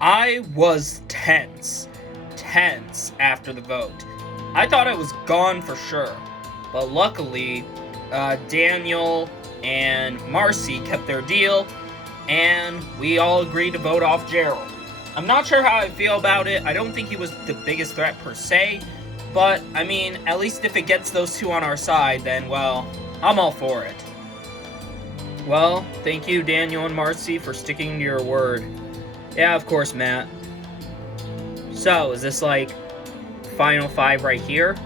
I was tense after the vote. I thought it was gone for sure, but luckily, Daniel and Marcy kept their deal, and we all agreed to vote off Gerald. I'm not sure how I feel about it. I don't think he was the biggest threat per se, but I mean, at least if it gets those two on our side, then, well, I'm all for it. Well, thank you, Daniel and Marcy, for sticking to your word. Yeah, of course, Matt. So, is this like final five right here?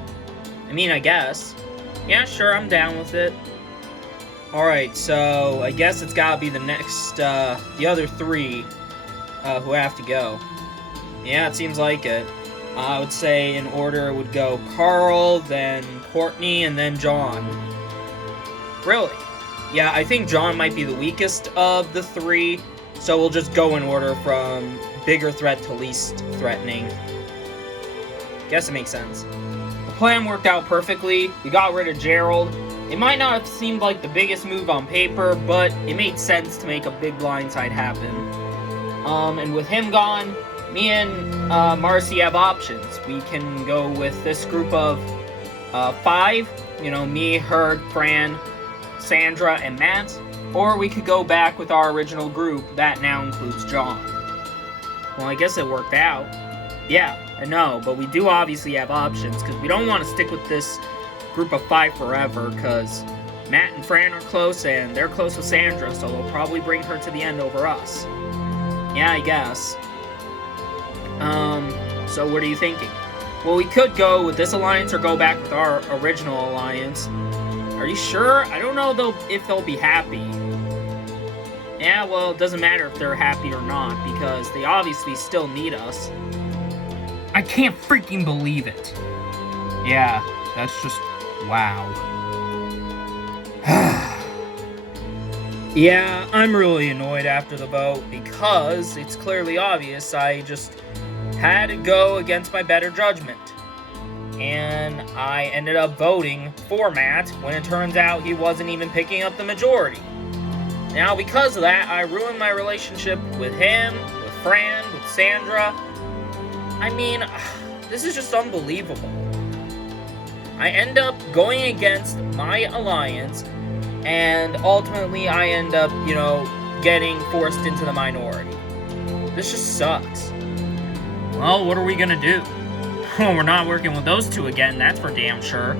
I mean, I guess. Yeah, sure, I'm down with it. Alright, so I guess it's gotta be the next, the other three who have to go. Yeah, it seems like it. I would say in order it would go Carl, then Courtney, and then John. Really? Yeah, I think John might be the weakest of the three, so we'll just go in order from bigger threat to least threatening. Guess it makes sense. The plan worked out perfectly. We got rid of Gerald. It might not have seemed like the biggest move on paper, but it made sense to make a big blindside happen. And with him gone, me and Marcy have options. We can go with this group of 5, you know, me, Herd, Fran, Sandra, and Matt, or we could go back with our original group that now includes John. Well, I guess it worked out. Yeah, I know, but we do obviously have options, because we don't want to stick with this group of 5 forever, because Matt and Fran are close, and they're close with Sandra, so they'll probably bring her to the end over us. Yeah, I guess. So what are you thinking? Well, we could go with this alliance or go back with our original alliance. Are you sure? I don't know if they'll be happy. Yeah, well, it doesn't matter if they're happy or not, because they obviously still need us. I can't freaking believe it. Yeah, that's just... wow. Yeah, I'm really annoyed after the vote, because it's clearly obvious I just had to go against my better judgment. And I ended up voting for Matt when it turns out he wasn't even picking up the majority. Now, because of that, I ruined my relationship with him, with Fran, with Sandra. I mean, this is just unbelievable. I end up going against my alliance, and ultimately I end up, you know, getting forced into the minority. This just sucks. Well, what are we gonna do? Well, we're not working with those two again, that's for damn sure.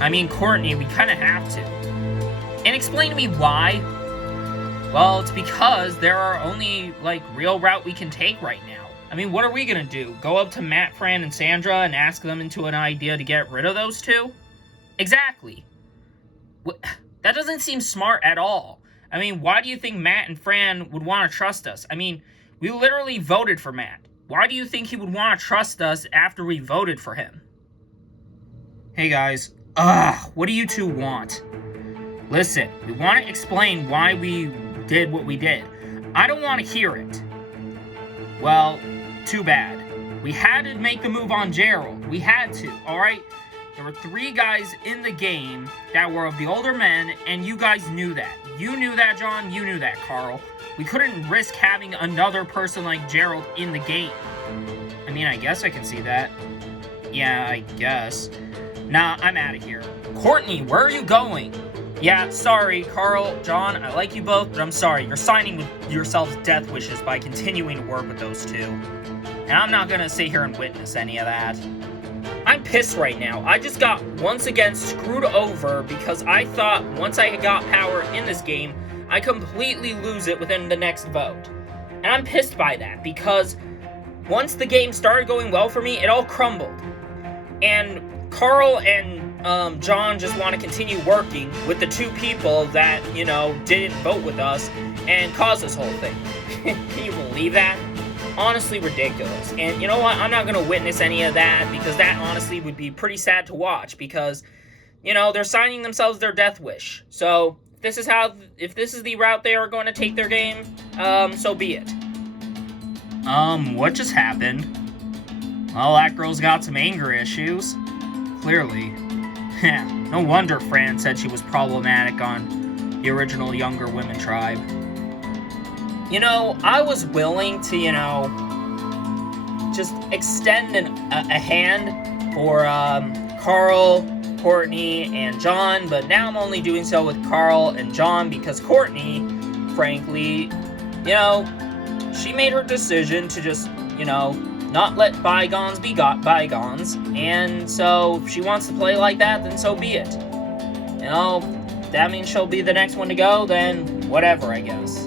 I mean, Courtney, we kinda have to. And explain to me why. Well, it's because there are only, like, real route we can take right now. I mean, what are we gonna do? Go up to Matt, Fran, and Sandra and ask them into an idea to get rid of those two? Exactly. That doesn't seem smart at all. I mean, why do you think Matt and Fran would want to trust us? I mean, we literally voted for Matt. Why do you think he would want to trust us after we voted for him? Hey guys, what do you two want? Listen, we want to explain why we did what we did. I don't want to hear it. Well, too bad. We had to make the move on Gerald. We had to, alright? There were 3 guys in the game that were of the older men, and you guys knew that. You knew that, John. You knew that, Carl. We couldn't risk having another person like Gerald in the game. I mean, I guess I can see that. Yeah, I guess. Nah, I'm out of here. Courtney, where are you going? Yeah, sorry, Carl, John, I like you both, but I'm sorry. You're signing with yourselves death wishes by continuing to work with those two. And I'm not gonna sit here and witness any of that. I'm pissed right now. I just got, once again, screwed over because I thought once I got power in this game, I completely lose it within the next vote. And I'm pissed by that because once the game started going well for me, it all crumbled. And Carl and John just want to continue working with the 2 people that, you know, didn't vote with us and caused this whole thing. Can you believe that? Honestly ridiculous. And you know what? I'm not going to witness any of that because that honestly would be pretty sad to watch because, you know, they're signing themselves their death wish. So, if this is the route they are going to take their game, so be it. What just happened? Well, that girl's got some anger issues. Clearly. No wonder Fran said she was problematic on the original Younger Women tribe. I was willing to, just extend a hand for Carl, Courtney, and John, but now I'm only doing so with Carl and John because Courtney, frankly, she made her decision to just, not let bygones be bygones, and so if she wants to play like that, then so be it. That means she'll be the next one to go, then whatever, I guess.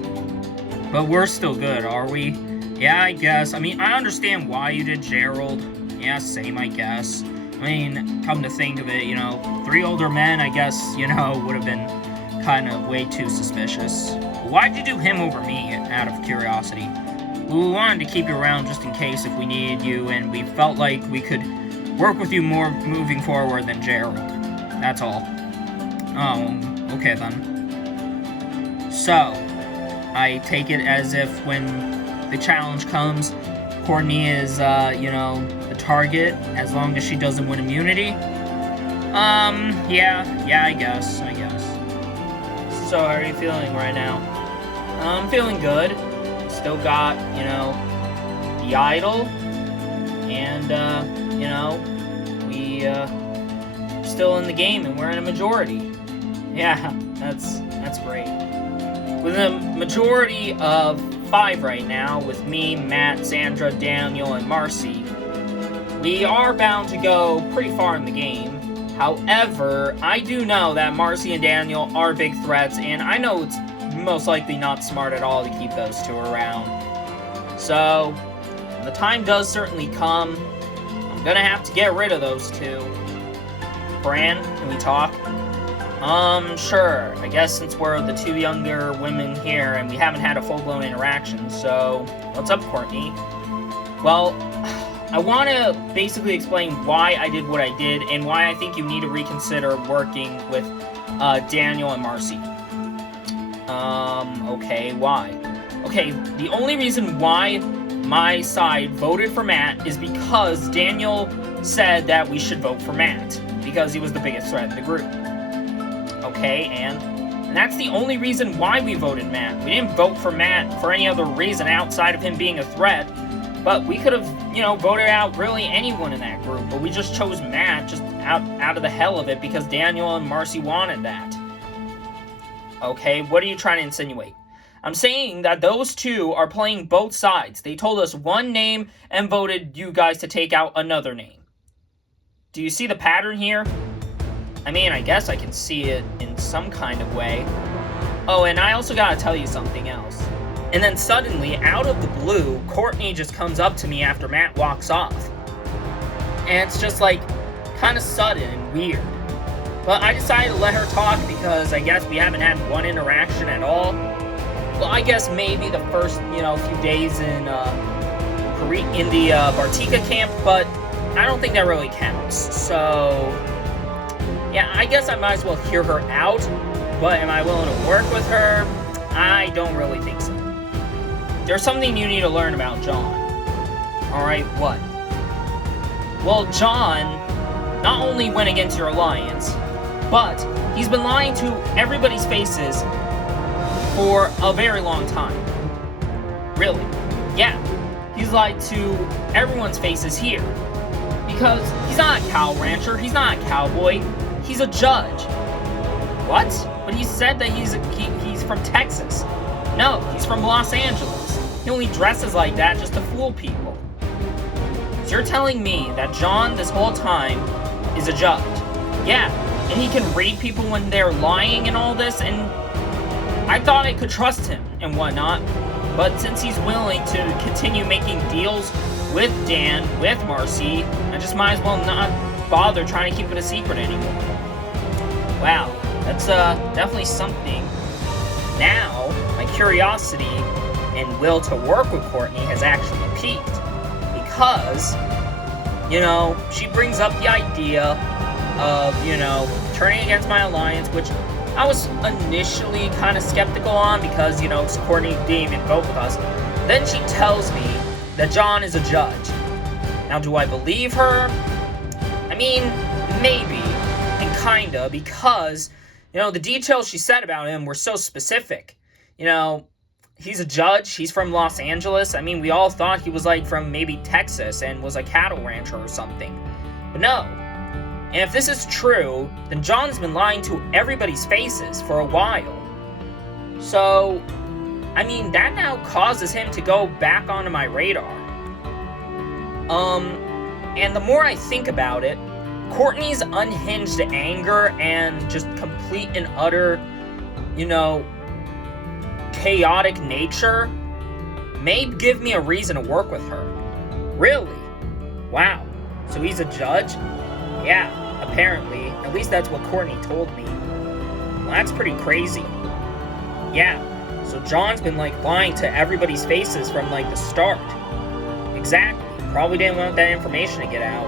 But we're still good, are we? Yeah, I guess. I mean, I understand why you did Gerald. Yeah, same, I guess. I mean, come to think of it, 3 older men, I guess, would have been kind of way too suspicious. Why'd you do him over me, out of curiosity? We wanted to keep you around just in case if we needed you, and we felt like we could work with you more moving forward than Gerald. That's all. Oh, okay then. So, I take it as if when the challenge comes, Courtney is, the target, as long as she doesn't win immunity? Yeah, I guess. So, how are you feeling right now? I'm feeling good. Still got, the idol, and, we, still in the game, and we're in a majority. Yeah, that's great. With a majority of 5 right now, with me, Matt, Sandra, Daniel, and Marcy, we are bound to go pretty far in the game. However, I do know that Marcy and Daniel are big threats, and I know it's most likely not smart at all to keep those 2 around. So, when the time does certainly come, I'm gonna have to get rid of those 2. Bran, can we talk? Sure. I guess since we're the 2 younger women here and we haven't had a full-blown interaction, so what's up, Courtney? Well, I want to basically explain why I did what I did and why I think you need to reconsider working with Daniel and Marcy. Okay, why? Okay, the only reason why my side voted for Matt is because Daniel said that we should vote for Matt, because he was the biggest threat in the group. Okay, and that's the only reason why we voted Matt. We didn't vote for Matt for any other reason outside of him being a threat, but we could have, voted out really anyone in that group, but we just chose Matt just out of the hell of it because Daniel and Marcy wanted that. Okay, what are you trying to insinuate? I'm saying that those 2 are playing both sides. They told us one name and voted you guys to take out another name. Do you see the pattern here? I mean, I guess I can see it in some kind of way. Oh, and I also gotta tell you something else. And then suddenly, out of the blue, Courtney just comes up to me after Matt walks off. And it's just like, kind of sudden and weird. But I decided to let her talk because I guess we haven't had one interaction at all. Well, I guess maybe the first, few days in the Bartika camp, but I don't think that really counts. So, yeah, I guess I might as well hear her out, but am I willing to work with her? I don't really think so. There's something you need to learn about John. Alright, what? Well, John not only went against your alliance, but he's been lying to everybody's faces for a very long time. Really? Yeah. He's lied to everyone's faces here. Because he's not a cow rancher, he's not a cowboy, he's a judge. What? But he said that he's from Texas. No, he's from Los Angeles. He only dresses like that just to fool people. So you're telling me that John this whole time is a judge? Yeah, and he can read people when they're lying and all this, and I thought I could trust him and whatnot, but since he's willing to continue making deals with Dan, with Marcy, I just might as well not bother trying to keep it a secret anymore. Wow, that's definitely something. Now, my curiosity and will to work with Courtney has actually peaked, because, she brings up the idea of, turning against my alliance, which I was initially kind of skeptical on because, Courtney didn't even vote with us. Then she tells me that John is a judge. Now, do I believe her? I mean, maybe, and kinda, because, the details she said about him were so specific. he's a judge. He's from Los Angeles. I mean, we all thought he was like from maybe Texas and was a cattle rancher or something. But no. And if this is true, then John's been lying to everybody's faces for a while. So, I mean, that now causes him to go back onto my radar. And the more I think about it, Courtney's unhinged anger and just complete and utter, chaotic nature may give me a reason to work with her. Really? Wow. So he's a judge? Yeah, apparently. At least that's what Courtney told me. Well, that's pretty crazy. Yeah, so John's been lying to everybody's faces from the start. Exactly. Probably didn't want that information to get out.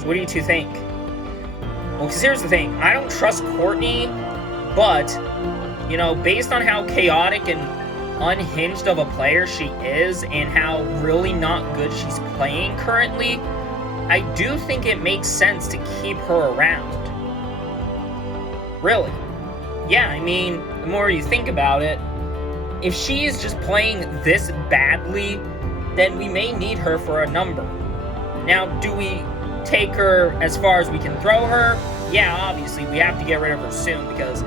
So what do you two think? Well, because here's the thing. I don't trust Courtney, but, based on how chaotic and unhinged of a player she is and how really not good she's playing currently, I do think it makes sense to keep her around. Really. Yeah, I mean, the more you think about it, if she is just playing this badly, then we may need her for a number. Now, do we take her as far as we can throw her? Yeah, obviously, we have to get rid of her soon, because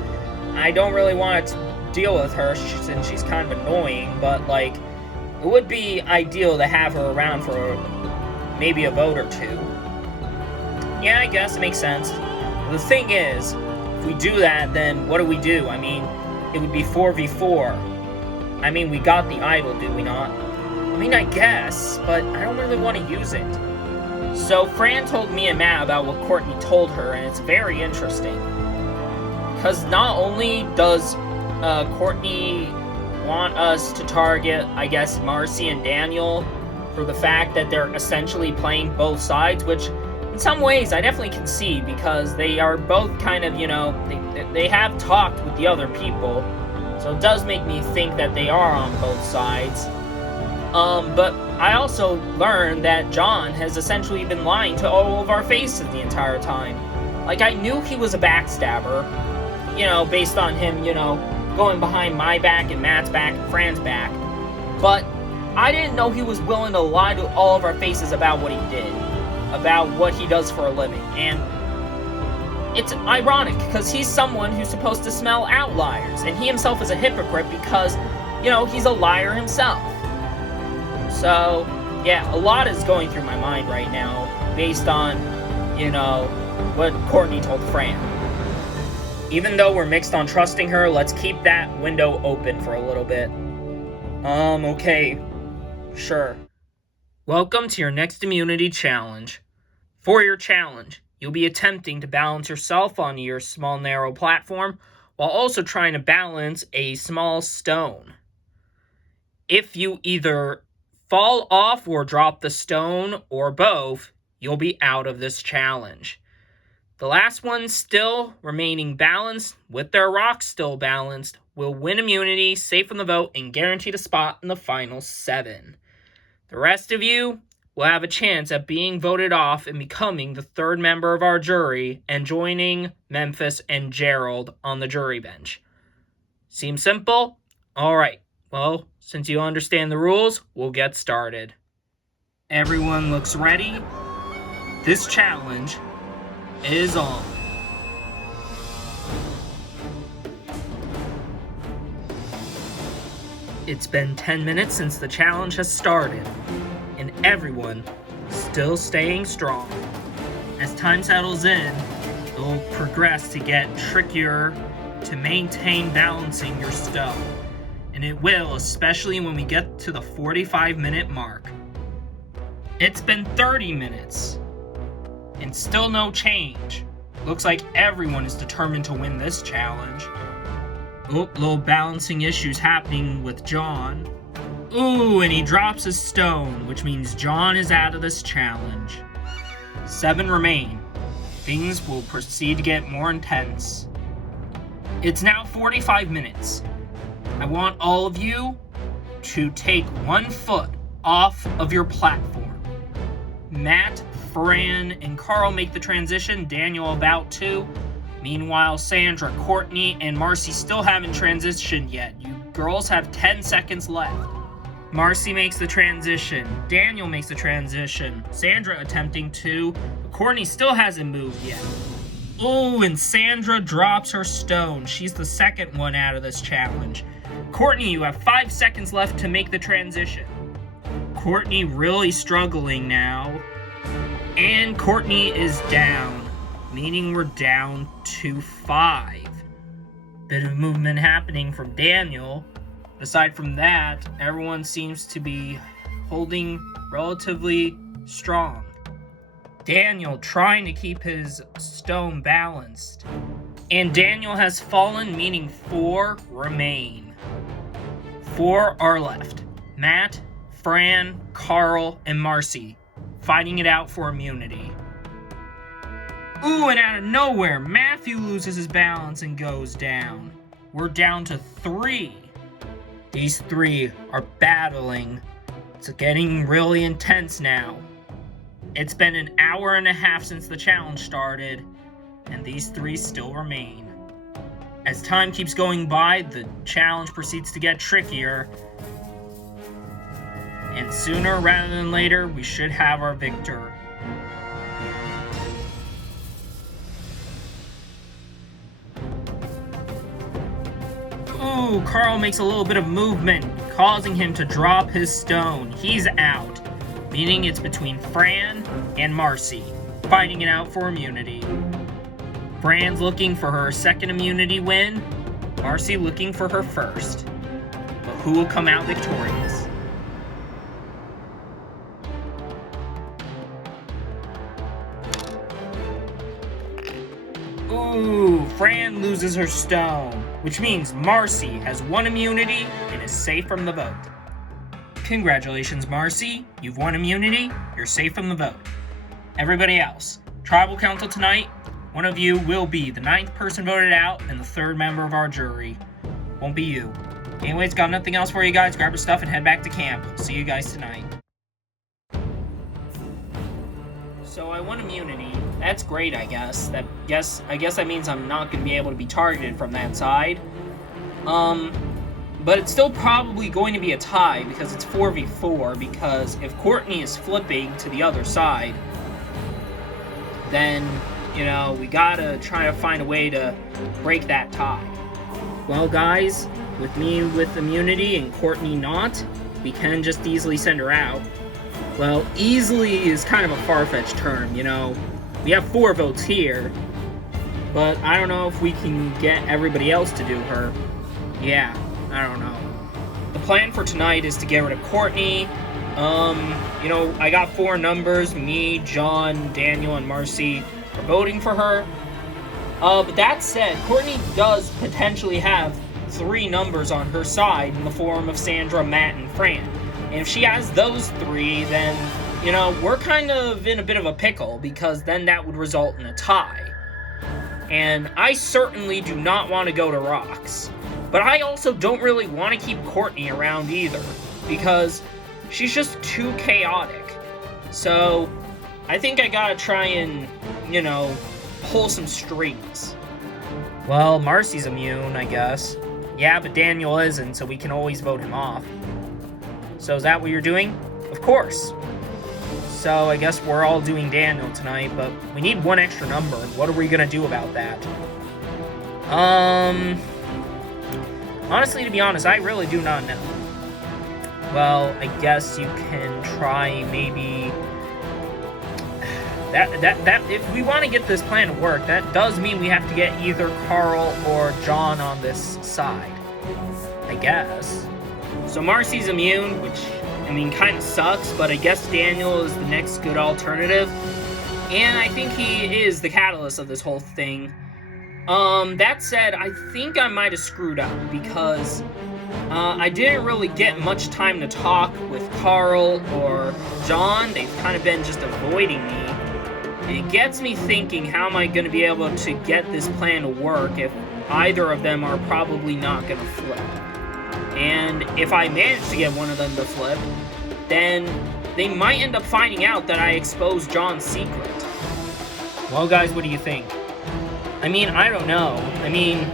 I don't really want to deal with her since she's kind of annoying, but, it would be ideal to have her around for maybe a vote or two. Yeah, I guess it makes sense. The thing is, if we do that, then what do? I mean, it would be 4v4. I mean, we got the idol, do we not? I mean, I guess, but I don't really want to use it. So, Fran told me and Matt about what Courtney told her, and it's very interesting. Because not only does Courtney want us to target, I guess, Marcy and Daniel for the fact that they're essentially playing both sides, which in some ways I definitely can see, because they are both kind of, they have talked with the other people, so it does make me think that they are on both sides. But I also learned that John has essentially been lying to all of our faces the entire time. I knew he was a backstabber, based on him, going behind my back and Matt's back and Fran's back. But I didn't know he was willing to lie to all of our faces about what he did, about what he does for a living. And it's ironic, because he's someone who's supposed to smell outliers, and he himself is a hypocrite because, he's a liar himself. So, yeah, a lot is going through my mind right now, based on, what Courtney told Fran. Even though we're mixed on trusting her, let's keep that window open for a little bit. Okay. Sure. Welcome to your next immunity challenge. For your challenge, you'll be attempting to balance yourself onto your small, narrow platform, while also trying to balance a small stone. If you either fall off or drop the stone, or both, you'll be out of this challenge. The last one still remaining balanced, with their rocks still balanced, will win immunity, safe from the vote, and guaranteed a spot in the final 7. The rest of you will have a chance at being voted off and becoming the 3rd member of our jury and joining Memphis and Gerald on the jury bench. Seems simple? Alright, well, since you understand the rules, we'll get started. Everyone looks ready? This challenge is on. It's been 10 minutes since the challenge has started, and everyone is still staying strong. As time settles in, it'll progress to get trickier to maintain balancing your stone, and it will, especially when we get to the 45-minute mark. It's been 30 minutes, and still no change. Looks like everyone is determined to win this challenge. Oh, little balancing issues happening with John. Ooh, and he drops his stone, which means John is out of this challenge. 7 remain. Things will proceed to get more intense. It's now 45 minutes. I want all of you to take 1 foot off of your platform. Matt, Fran, and Carl make the transition, Daniel about to. Meanwhile, Sandra, Courtney, and Marcy still haven't transitioned yet. You Girls have 10 seconds left. Marcy makes the transition. Daniel makes the transition. Sandra attempting to. But Courtney still hasn't moved yet. Oh, and Sandra drops her stone. She's the second one out of this challenge. Courtney, you have 5 seconds left to make the transition. Courtney really struggling now. And Courtney is down, meaning we're down to 5. Bit of movement happening from Daniel. Aside from that, everyone seems to be holding relatively strong. Daniel trying to keep his stone balanced. And Daniel has fallen, meaning 4 remain. 4 are left. Matt, Fran, Carl, and Marcy fighting it out for immunity. Ooh, and out of nowhere, Matthew loses his balance and goes down. We're down to 3. These 3 are battling. It's getting really intense now. It's been an hour and a half since the challenge started, and these 3 still remain. As time keeps going by, the challenge proceeds to get trickier, and sooner rather than later, we should have our victor. Ooh, Carl makes a little bit of movement, causing him to drop his stone. He's out, meaning it's between Fran and Marcy, fighting it out for immunity. Fran's looking for her second immunity win, Marcy looking for her first. But who will come out victorious? Ooh, Fran loses her stone, which means Marcy has 1 immunity and is safe from the vote. Congratulations, Marcy. You've won immunity. You're safe from the vote. Everybody else, Tribal Council tonight, one of you will be the 9th person voted out and the 3rd member of our jury. Won't be you. Anyways, got nothing else for you guys. Grab your stuff and head back to camp. See you guys tonight. So I won immunity. That's great, I guess. I guess that means I'm not going to be able to be targeted from that side. But it's still probably going to be a tie because it's 4v4, because if Courtney is flipping to the other side, then, you know, we gotta try to find a way to break that tie. Well, guys, with me with immunity and Courtney not, we can just easily send her out. Well, easily is kind of a far-fetched term, you know. We have 4 votes here, but I don't know if we can get everybody else to do her. Yeah, I don't know. The plan for tonight is to get rid of Courtney. You know, I got 4 numbers. Me, John, Daniel, and Marcy are voting for her. But that said, Courtney does potentially have 3 numbers on her side in the form of Sandra, Matt, and Fran. And if she has those 3, then, you know, we're kind of in a bit of a pickle, because then that would result in a tie. And I certainly do not want to go to Rocks. But I also don't really want to keep Courtney around either, because she's just too chaotic. So I think I gotta try and, you know, pull some strings. Well, Marcy's immune, I guess. Yeah, but Daniel isn't, so we can always vote him off. So is that what you're doing? Of course. So I guess we're all doing Daniel tonight, but we need 1 extra number. What are we gonna do about that? Honestly, to be honest, I really do not know. Well, I guess you can try maybe... That if we want to get this plan to work, that does mean we have to get either Carl or John on this side. I guess. So Marcy's immune, which, I mean, kind of sucks, but I guess Daniel is the next good alternative. And I think he is the catalyst of this whole thing. That said, I think I might have screwed up, because I didn't really get much time to talk with Carl or John. They've kind of been just avoiding me. And it gets me thinking, how am I going to be able to get this plan to work if either of them are probably not going to flip? And if I manage to get one of them to flip, then they might end up finding out that I exposed John's secret. Well, guys, what do you think? I mean, I don't know. I mean,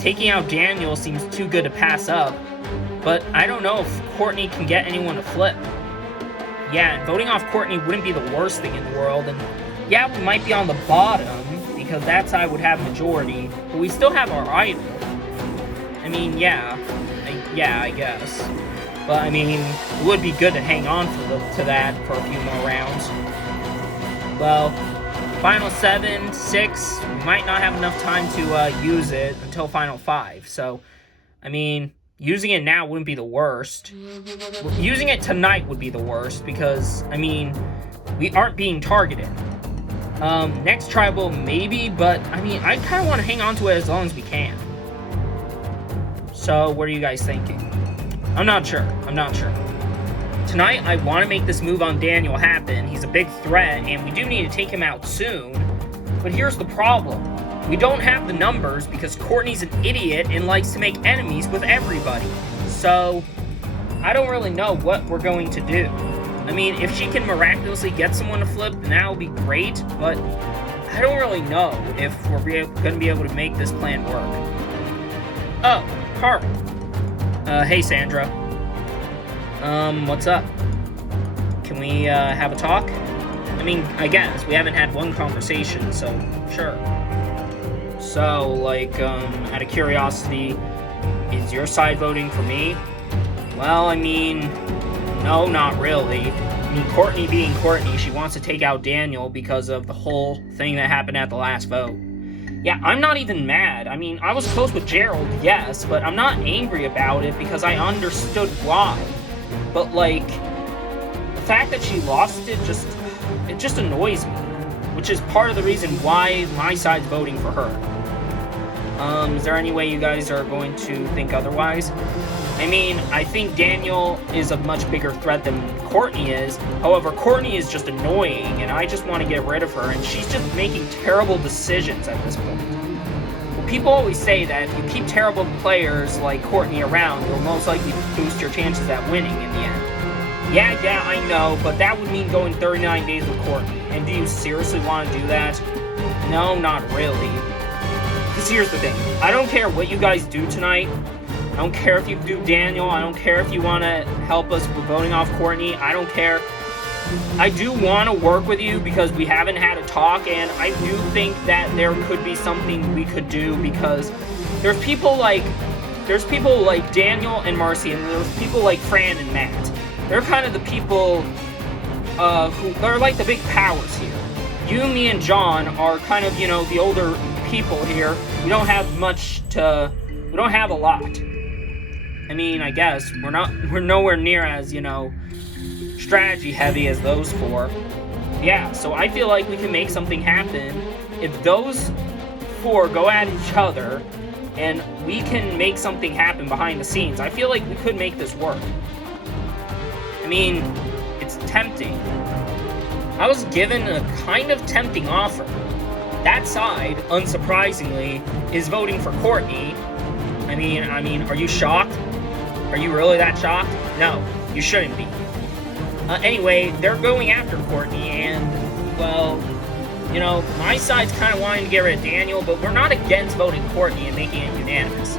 taking out Daniel seems too good to pass up, but I don't know if Courtney can get anyone to flip. Yeah, voting off Courtney wouldn't be the worst thing in the world, and yeah, we might be on the bottom, because that side would have majority, but we still have our idol. I mean, yeah, I guess. But, I mean, it would be good to hang on to that for a few more rounds. Well, Final 7, 6, we might not have enough time to use it until Final 5, so, I mean, using it now wouldn't be the worst. Using it tonight would be the worst, because, I mean, we aren't being targeted. Next tribal, maybe, but, I mean, I kind of want to hang on to it as long as we can. So, what are you guys thinking? I'm not sure. Tonight, I want to make this move on Daniel happen. He's a big threat, and we do need to take him out soon. But here's the problem. We don't have the numbers because Courtney's an idiot and likes to make enemies with everybody. So, I don't really know what we're going to do. I mean, if she can miraculously get someone to flip, then that would be great, but I don't really know if we're going to be able to make this plan work. Oh, Carl. Hey, Sandra. What's up? Can we, have a talk? I mean, I guess. We haven't had one conversation, so sure. So, like, out of curiosity, is your side voting for me? Well, I mean, no, not really. I mean, Courtney being Courtney, she wants to take out Daniel because of the whole thing that happened at the last vote. Yeah, I'm not even mad. I mean, I was close with Gerald, yes, but I'm not angry about it because I understood why. But, like, the fact that she lost it just annoys me, which is part of the reason why my side's voting for her. Is there any way you guys are going to think otherwise? I mean, I think Daniel is a much bigger threat than Courtney is. However, Courtney is just annoying, and I just want to get rid of her, and she's just making terrible decisions at this point. Well, people always say that if you keep terrible players like Courtney around, you'll most likely boost your chances at winning in the end. Yeah, I know, but that would mean going 39 days with Courtney. And do you seriously want to do that? No, not really. Because here's the thing. I don't care what you guys do tonight. I don't care if you do Daniel. I don't care if you want to help us with voting off Courtney. I don't care. I do want to work with you because we haven't had a talk, and I do think that there could be something we could do because there's people like Daniel and Marcy, and there's people like Fran and Matt. They're kind of the people who they're like the big powers here. You, me, and John are kind of, the older people here. We don't have a lot. I mean, I guess we're nowhere near as, strategy heavy as those four. Yeah, so I feel like we can make something happen if those four go at each other and we can make something happen behind the scenes. I feel like we could make this work. I mean, it's tempting. I was given a kind of tempting offer. That side, unsurprisingly, is voting for Courtney. I mean, are you shocked? Are you really that shocked? No, you shouldn't be. Anyway, they're going after Courtney, and, well, my side's kind of wanting to get rid of Daniel, but we're not against voting Courtney and making it unanimous.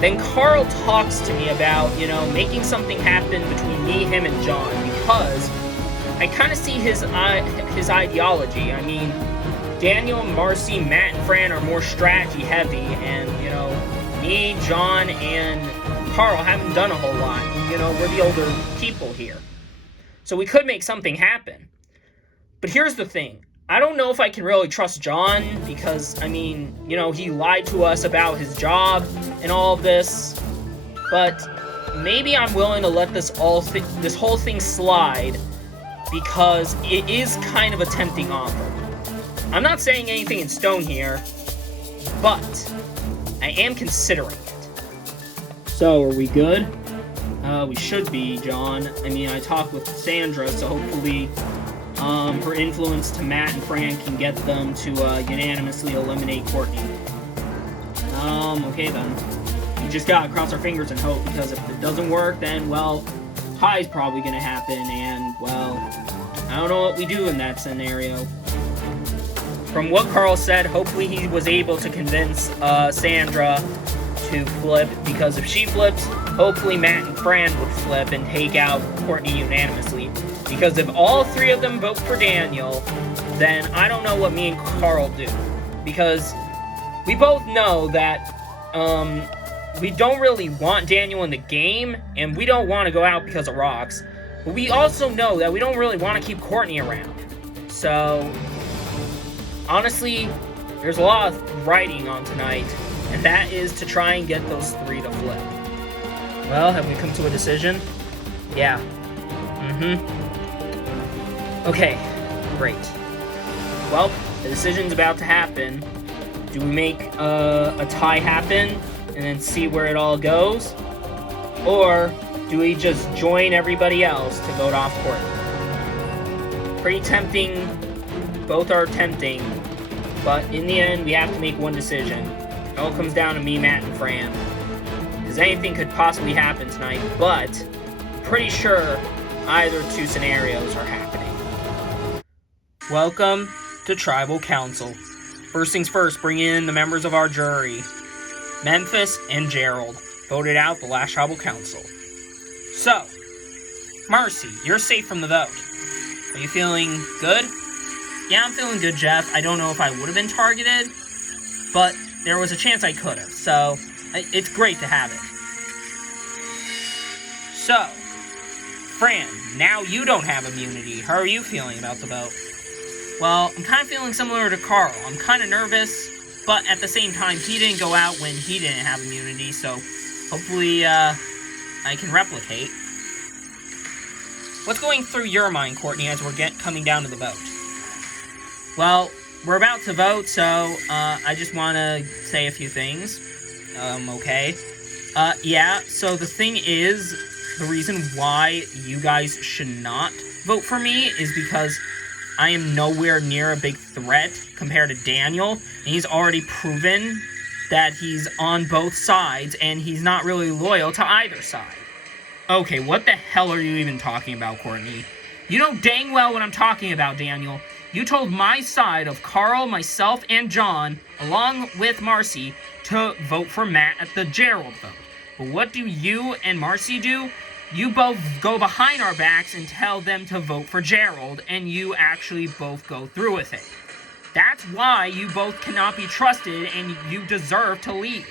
Then Carl talks to me about, making something happen between me, him, and John, because I kind of see his ideology. I mean, Daniel, Marcy, Matt, and Fran are more strategy heavy, and, me, John, and Carl haven't done a whole lot. We're the older people here. So we could make something happen. But here's the thing. I don't know if I can really trust John because, he lied to us about his job and all of this. But maybe I'm willing to let this whole thing slide because it is kind of a tempting offer. I'm not saying anything in stone here, but I am considering it. So, are we good? We should be, John. I talked with Sandra, so hopefully her influence to Matt and Fran can get them to unanimously eliminate Courtney. Okay then. We just gotta cross our fingers and hope, because if it doesn't work, then, well, tie's probably gonna happen, and, well, I don't know what we do in that scenario. from what Carl said, hopefully he was able to convince Sandra to flip, because if she flips, hopefully Matt and Fran would flip and take out Courtney unanimously. Because if all three of them vote for Daniel, then I don't know what me and Carl do. Because we both know that we don't really want Daniel in the game, and we don't want to go out because of rocks. But we also know that we don't really want to keep Courtney around. So, honestly, there's a lot of writing on tonight, and that is to try and get those three to flip. Well, have we come to a decision? Yeah. Okay, great. Well, the decision's about to happen. Do we make a tie happen and then see where it all goes? Or do we just join everybody else to vote off Courtney? Pretty tempting. Both are tempting. But in the end, we have to make one decision. It all comes down to me, Matt, and Fran. Because anything could possibly happen tonight, but pretty sure either two scenarios are happening. Welcome to Tribal Council. First things first, bring in the members of our jury. Memphis and Gerald voted out the last Tribal Council. So, Marcy, you're safe from the vote. Are you feeling good? Yeah, I'm feeling good, Jeff. I don't know if I would have been targeted, but there was a chance I could have, so it's great to have it. So, Fran, now you don't have immunity. How are you feeling about the vote? Well, I'm kind of feeling similar to Carl. I'm kind of nervous, but at the same time, he didn't go out when he didn't have immunity, so hopefully, I can replicate. What's going through your mind, Courtney, as we're coming down to the vote? Well, we're about to vote, so, I just want to say a few things. Okay. Yeah, so the thing is, the reason why you guys should not vote for me is because I am nowhere near a big threat compared to Daniel, and he's already proven that he's on both sides, and he's not really loyal to either side. Okay, what the hell are you even talking about, Courtney? You know dang well what I'm talking about, Daniel. You told my side of Carl, myself, and John, along with Marcy, to vote for Matt at the Gerald vote. But what do you and Marcy do? You both go behind our backs and tell them to vote for Gerald, and you actually both go through with it. That's why you both cannot be trusted, and you deserve to leave.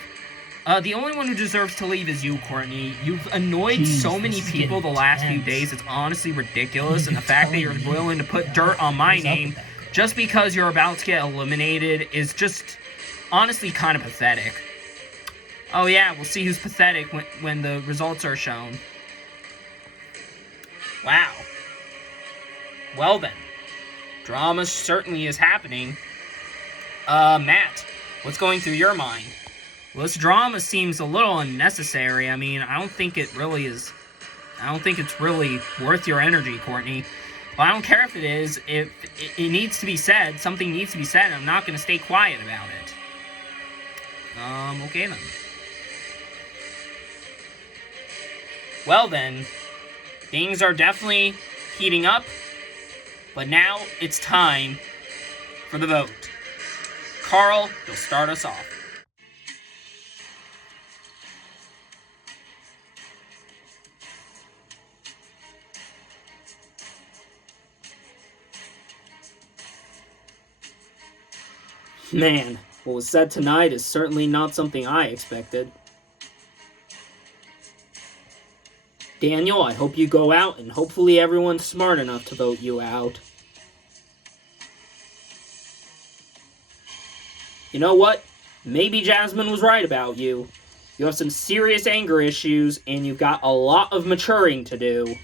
The only one who deserves to leave is you, Courtney. You've annoyed so many people the last few days, it's honestly ridiculous, and the fact that you're willing to put dirt on my name just because you're about to get eliminated is just honestly kind of pathetic. Oh yeah, we'll see who's pathetic when the results are shown. Wow. Well then. Drama certainly is happening. Matt, what's going through your mind? Well, this drama seems a little unnecessary. I mean, I don't think it's really worth your energy, Courtney. But I don't care if it is. If it needs to be said, something needs to be said, I'm not going to stay quiet about it. Okay then. Well then, things are definitely heating up, but now it's time for the vote. Carl, you'll start us off. Man, what was said tonight is certainly not something I expected. Daniel, I hope you go out, and hopefully everyone's smart enough to vote you out. You know what? Maybe Jasmine was right about you. You have some serious anger issues, and you've got a lot of maturing to do.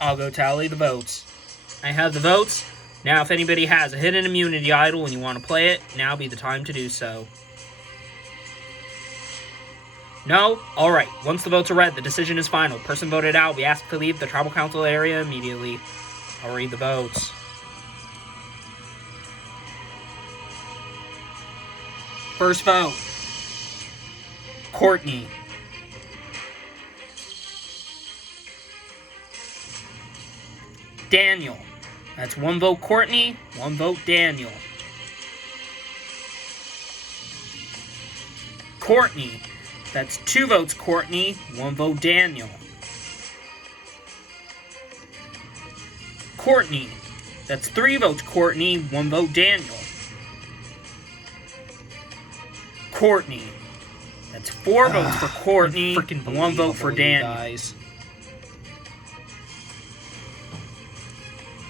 I'll go tally the votes. I have the votes. Now, if anybody has a hidden immunity idol and you want to play it, now be the time to do so. No? Alright. Once the votes are read, the decision is final. Person voted out, we ask to leave the tribal council area immediately. I'll read the votes. First vote. Courtney. Daniel. That's 1 vote Courtney, 1 vote Daniel. Courtney. That's 2 votes Courtney, 1 vote Daniel. Courtney. That's 3 votes Courtney, 1 vote Daniel. Courtney. That's 4 votes for Courtney, 1 vote for Daniel. Guys.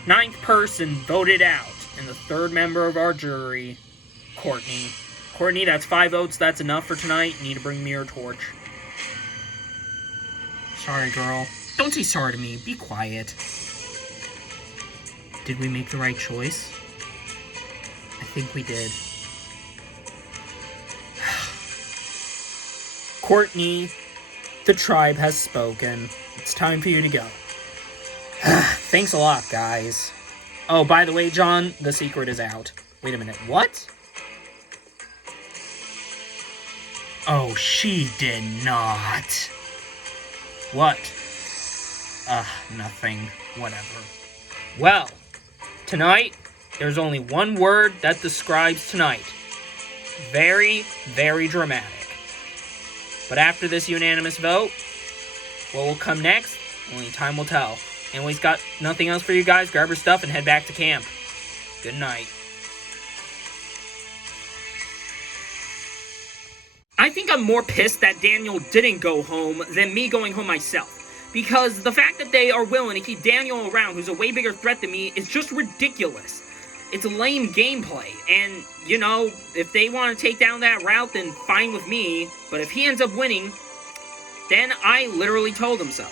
9th person voted out, and the 3rd member of our jury, Courtney. Courtney, that's 5 votes. That's enough for tonight. You need to bring me your torch. Sorry, girl. Don't say sorry to me. Be quiet. Did we make the right choice? I think we did. Courtney, the tribe has spoken. It's time for you to go. Thanks a lot, guys. Oh, by the way, John, the secret is out. Wait a minute, what? Oh, she did not. What? Nothing. Whatever. Well, tonight, there's only one word that describes tonight. Very, very dramatic. But after this unanimous vote, what will come next, only time will tell. Anyways, got nothing else for you guys. Grab your stuff and head back to camp. Good night. I think I'm more pissed that Daniel didn't go home than me going home myself. Because the fact that they are willing to keep Daniel around, who's a way bigger threat than me, is just ridiculous. It's lame gameplay. And, you know, if they want to take down that route, then fine with me. But if he ends up winning, then I literally told him so.